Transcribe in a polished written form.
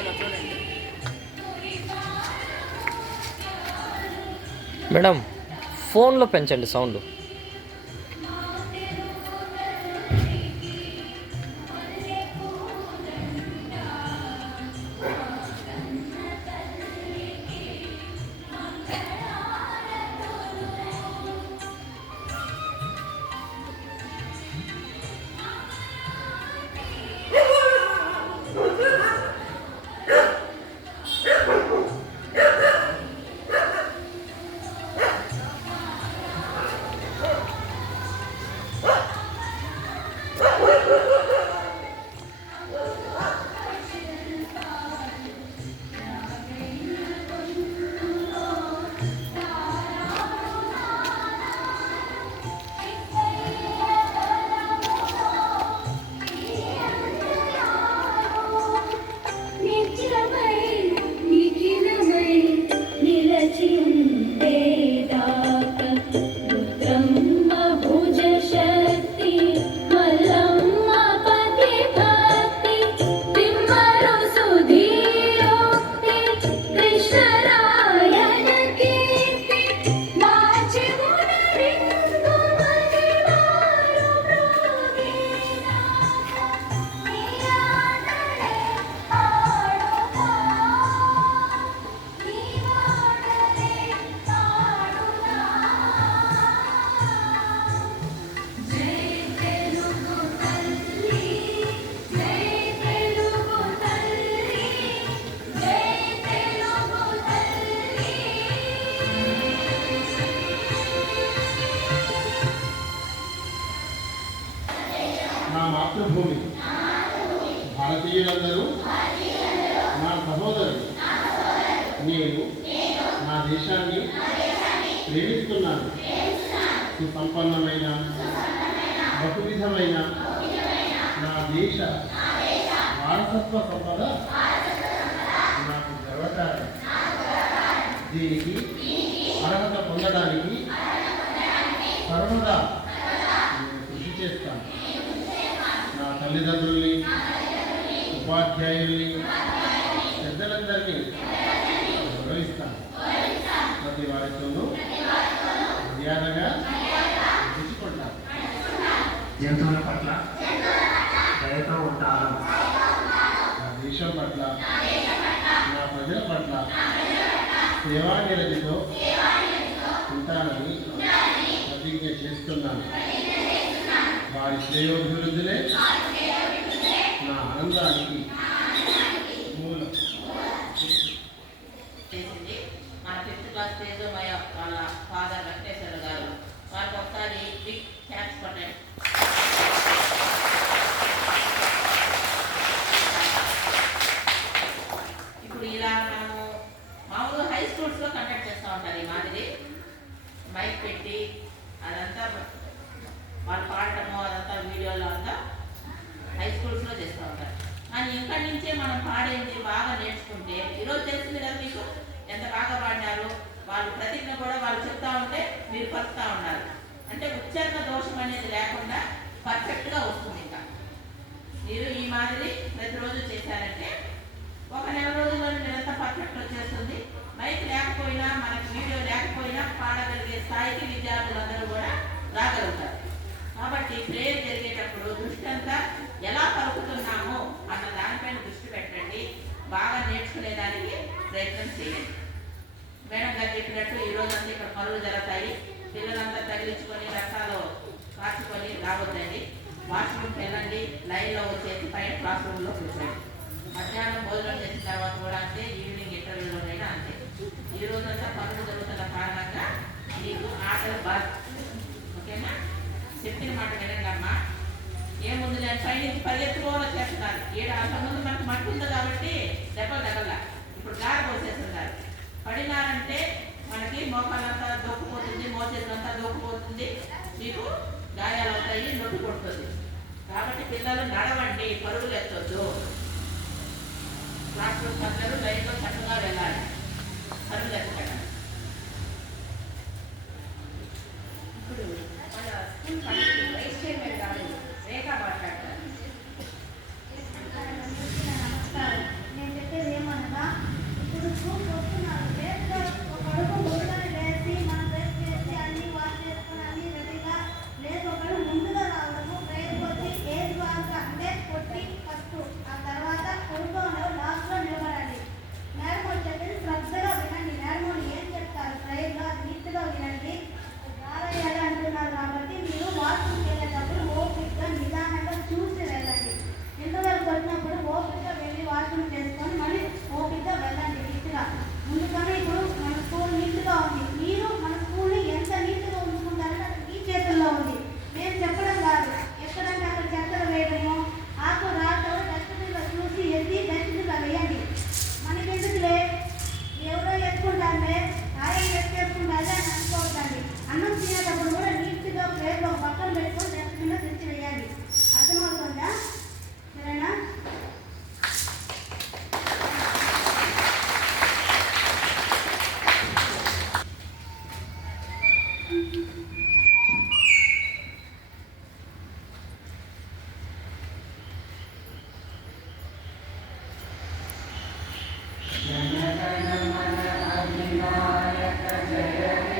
చేయాలో చూడండి. మేడం ఫోన్లో పెంచండి సౌండ్. నా మాతృభూమి భారతీయులందరూ నా సహోదరులు. నేను నా దేశాన్ని ప్రేమిస్తున్నాను. సుసంపన్నమైన బహువిధమైన నా దేశ వారసత్వ సంపద నాకు గర్వకారణం. దీనికి అర్హత పొందడానికి సర్వదా నేను కృషి చేస్తాను. నా తల్లిదండ్రుల్ని, ఉపాధ్యాయుల్ని, పెద్దలందరినీ గౌరవిస్తాను. ప్రతి వారితోనూ మర్యాదగా మెచ్చుకుంటాను. జంతువుల పట్ల దయతో ఉంటాను. నా దేశం పట్ల, నా ప్రజల పట్ల సేవానిరతితో ఉంటానని ప్రతిజ్ఞ చేస్తున్నాను. వారి శ్రేయోభివృద్ధులే నా ఆనందానికి మూలం. చేసింది మన 5th క్లాస్ తేజోమయ వాళ్ళ ఫాదర్ వెంకటేశ్వర గారు. వారికి ఒకసారి బిగ్ థ్యాంక్స్ పట్టండి. ఇప్పుడు ఇలా మనము మామూలుగా హై స్కూల్స్లో కండక్ట్ చేస్తూ ఉంటారు. ఈ మాదిరి మైక్ పెట్టి అదంతా వాళ్ళు పాడటము అదంతా వీడియోలో అంతా హై స్కూల్స్లో చేస్తూ ఉంటారు. కానీ ఇక్కడి నుంచే మనం పాడేది బాగా నేర్చుకుంటే, ఈరోజు తెలిసింది కదా మీకు ఎంత బాగా పాడినారు. వాళ్ళు ప్రతిజ్ఞ కూడా వాళ్ళు చెప్తా ఉంటే మీరు పలుకుతూ ఉన్నారు. అంటే ఉచ్చారణ దోషం అనేది లేకుండా పర్ఫెక్ట్గా వస్తుంది. ఇంకా మీరు ఈ మాదిరి ప్రతిరోజు చేశారంటే ఒక నెల రోజుల్లో మీరంతా పర్ఫెక్ట్ వచ్చేస్తుంది. మైక్ లేకపోయినా, మనకి వీడియో లేకపోయినా పాడగలిగే స్థాయికి విద్యార్థులందరూ కూడా రాగలుగుతారు. కాబట్టి ప్రేయర్ జరిగేటప్పుడు దృష్టి అంతా ఎలా పలుకుతున్నామో అన్న దానిపైన దృష్టి పెట్టండి. బాగా నేర్చుకునేదానికి ప్రయత్నం చేయండి. మేడం గారు చెప్పినట్టు ఈరోజు అంతా ఇక్కడ పనులు జరుగుతాయి. పిల్లలంతా తగిలించుకొని రసాలు కాచుకొని రావద్దండి. వాష్రూమ్కి వెళ్ళండి, లైన్లో వచ్చేసి పైన క్లాస్ రూమ్లో కూర్చోండి. మధ్యాహ్నం భోజనం చేసిన తర్వాత కూడా అంతే, ఈవినింగ్ ఇంటర్వ్యూలోనైనా అంతే. ఈ రోజంతా పనులు జరుగుతున్న కారణంగా మీకు ఆటలు బాగా ఓకేనా. చెప్పిన మాట వినండి అమ్మా. ఏముంది, నేను పైనుంచి పరిగెత్తుకోవాలో చేస్తున్నారు. అంతకుముందు మనకు మట్టి ఉంది కాబట్టి దెబ్బలు తగల. ఇప్పుడు గాలి పోసేస్తున్నారు. పడినారంటే మనకి మోకాలంతా దొక్కుపోతుంది, మోచేతులంతా దొక్కుపోతుంది, మీకు గాయాలు అవుతాయి, నొప్పి కొడుతుంది. కాబట్టి పిల్లలు నడవండి, పరుగులు ఎత్తొద్దు. క్లాస్ రూమ్ అందరూ లైన్లో చక్కగా వెళ్ళాలి, పరుగులు ఎత్తకండి. ఇప్పుడు మన స్కూల్ కమిటీ వైస్ చైర్మన్ గారు రేఖ మాట్లాడతారు. నమస్కారం. నేను చెప్పేది జయ జయ మన అధినాయక జయ హే